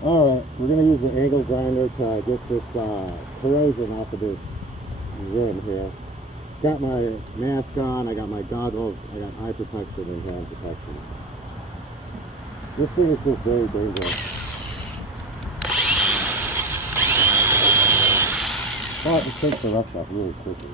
Alright, we're going to use the angle grinder to get this corrosion off of this rim here. Got my mask on, I got my goggles, I got eye protection and hand protection. This thing is just very dangerous. But it takes the rust off really quickly.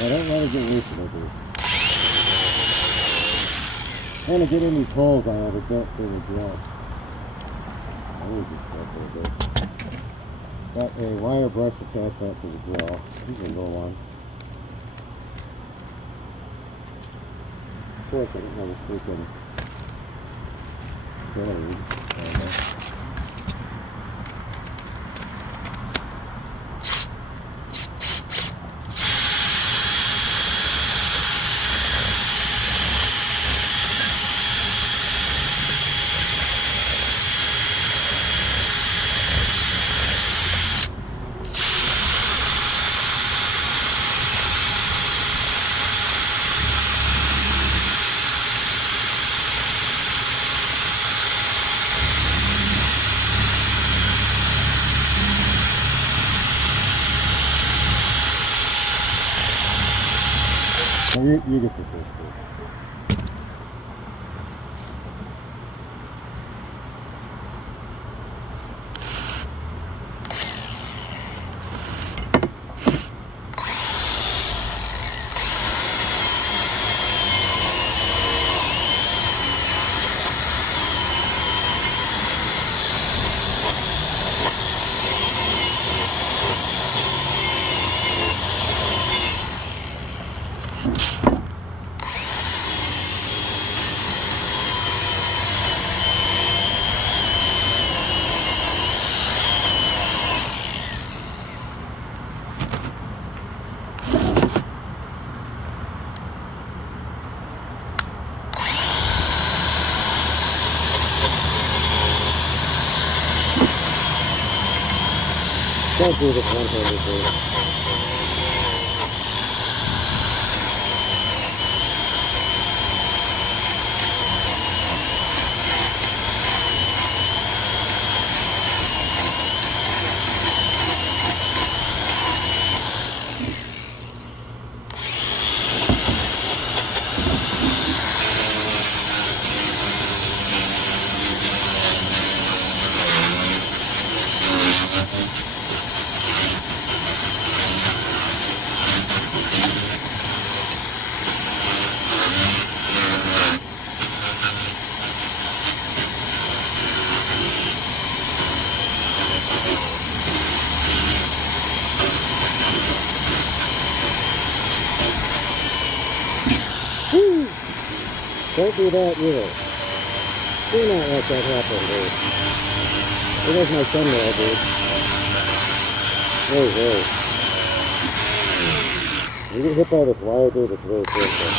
I don't want to get loose with it. I want to get in these holes I have a bit for the drill. I always just go for a bit. Got a wire brush attachment to the drill. These are little ones. Of course, I don't have a freaking blade. You get the first one. Don't do this one-handed, please. Don't do that either. Do not let that happen, dude. There goes my thumbnail, dude. Whoa, whoa. You get hit by this wire, dude, it's very painful.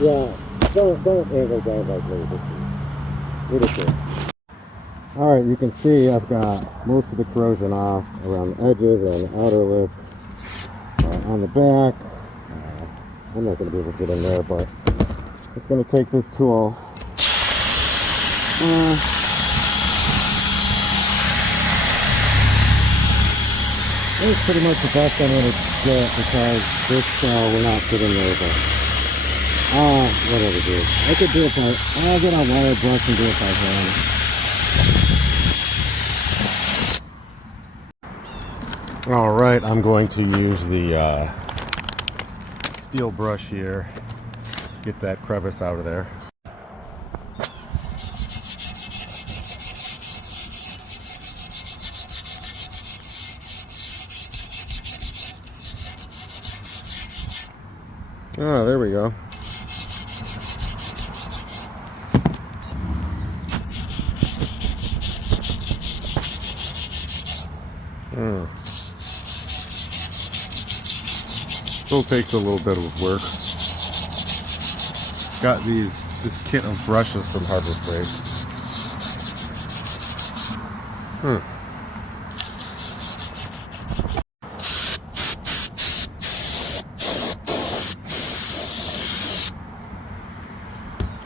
Yeah, don't angle down like this. Ridiculous. Alright, you can see I've got most of the corrosion off around the edges and the outer lip. On the back, I'm not going to be able to get in there, but it's going to take this tool. It's pretty much the best I'm going to it because this we're not fitting over. Whatever, dude. I could do it by, I'll get a wire brush and do it by hand. Alright, I'm going to use the steel brush here. Get that crevice out of there. Oh, there we go. Still takes a little bit of work. Got this kit of brushes from Harbor Freight.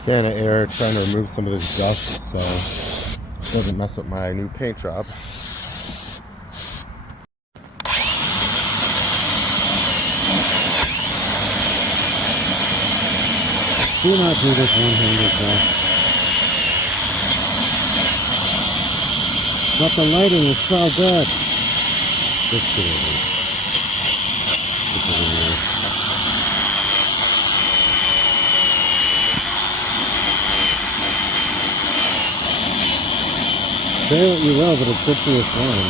Can of air, trying to remove some of this dust so it doesn't mess up my new paint job. Do not do this one-handed, though. But the lighting is so good. Just kidding. Say what you will, but it's good for your phone.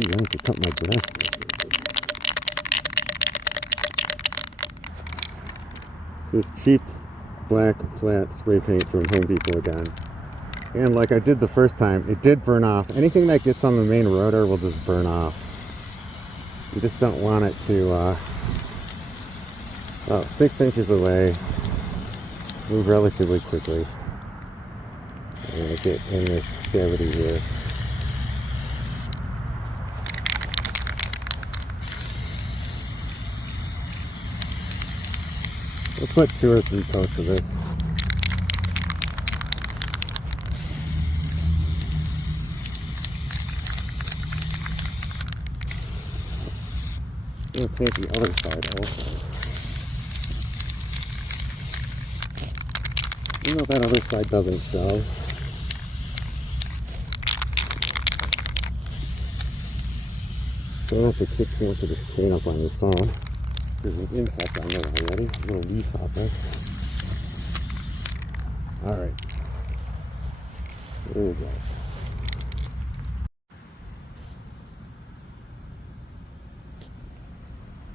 I need to cut my grass. This cheap black flat spray paint from Home Depot again. And like I did the first time, it did burn off. Anything that gets on the main rotor will just burn off. You just don't want it to, about 6 inches away, move relatively quickly, and get in this cavity here. We'll put 2 or 3 coats of this. We'll paint the other side also. You know that other side doesn't show. So I don't have to kick too much of this paint up on your phone. There's an insect on there already, a little leaf hopper. Alright. There we go.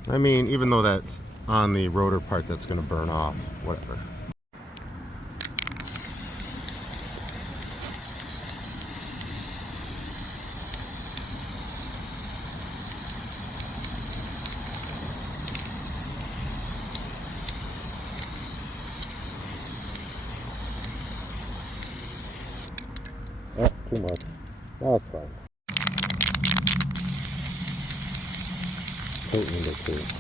I mean, even though that's on the rotor part that's going to burn off, whatever. Oh, too much. Oh, it's fine. Coat number 2.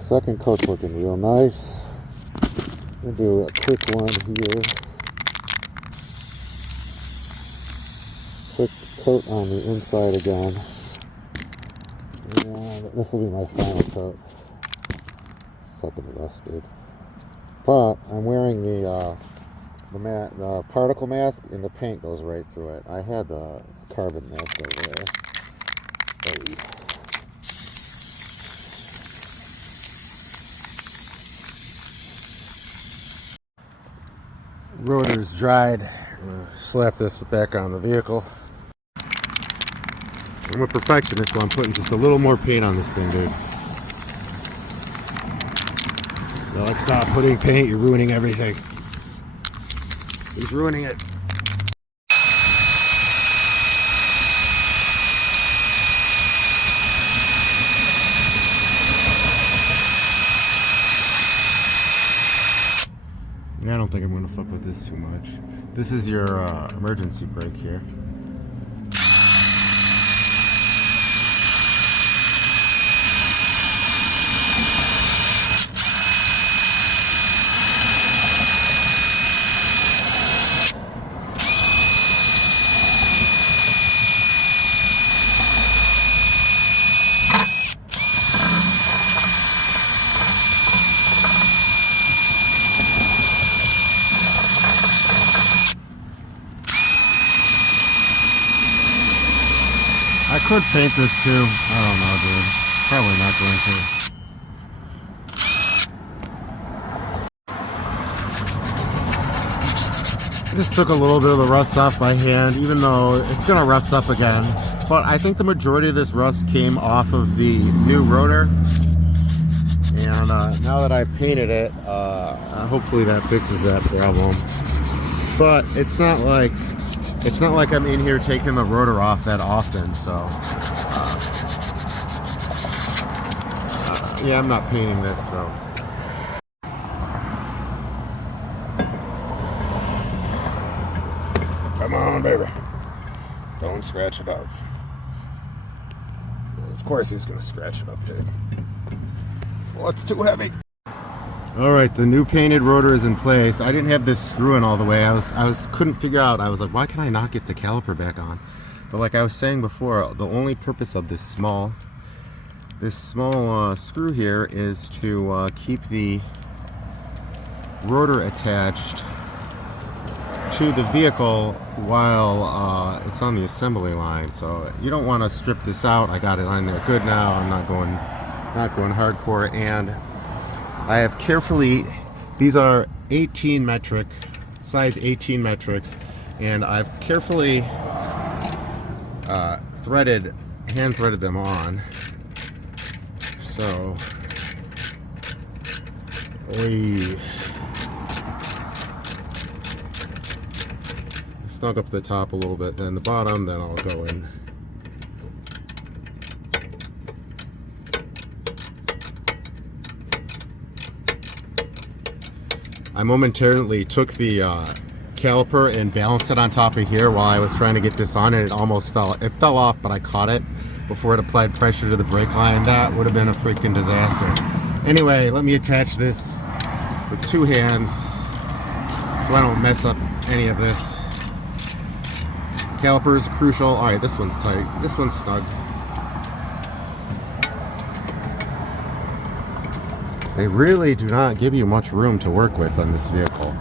Second coat's looking real nice. We'll do a quick one here. Quick coat on the inside again. And this will be my final coat. Fucking rusted. But I'm wearing the particle mask, and the paint goes right through it. I had the carbon mask over there. Hey. Rotor's dried. Slap this back on the vehicle. I'm a perfectionist, so I'm putting just a little more paint on this thing, dude. They're like, stop putting paint, you're ruining everything. He's ruining it. think I'm gonna fuck with this too much. This is your emergency brake here. I could paint this too. I don't know, dude. Probably not going to. I just took a little bit of the rust off by hand, even though it's going to rust up again. But I think the majority of this rust came off of the new rotor. And now that I painted it, hopefully that fixes that problem. But it's not like I'm in here taking the rotor off that often, so yeah, I'm not painting this, so. Come on, baby. Don't scratch it up. Of course he's gonna scratch it up, dude. Well, it's too heavy. All right, the new painted rotor is in place. I didn't have this screw in all the way. I couldn't figure out. I was like, why can I not get the caliper back on? But like I was saying before, the only purpose of this small screw here is to keep the rotor attached to the vehicle while it's on the assembly line. So you don't want to strip this out. I got it on there good now. I'm not going hardcore, and I have carefully, these are 18 metric, size 18 metrics, and I've carefully hand threaded them on. So, snug up the top a little bit, then the bottom, then I'll go in. I momentarily took the caliper and balanced it on top of here while I was trying to get this on, and it almost fell. It fell off, but I caught it before it applied pressure to the brake line. That would have been a freaking disaster. Anyway, let me attach this with two hands so I don't mess up any of this. Caliper is crucial. All right, this one's tight. This one's snug. They really do not give you much room to work with on this vehicle.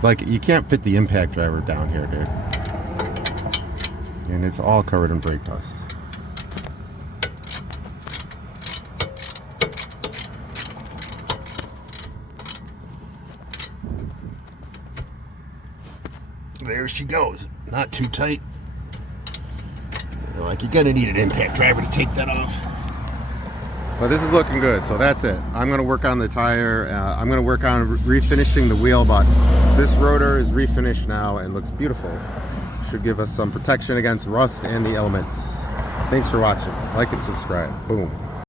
Like, you can't fit the impact driver down here, dude. And it's all covered in brake dust. There she goes. Not too tight. You're like, you're gonna need an impact driver to take that off. But this is looking good, so that's it. I'm going to work on the tire. I'm going to work on refinishing the wheel, but this rotor is refinished now and looks beautiful. Should give us some protection against rust and the elements. Thanks for watching. Like and subscribe. Boom.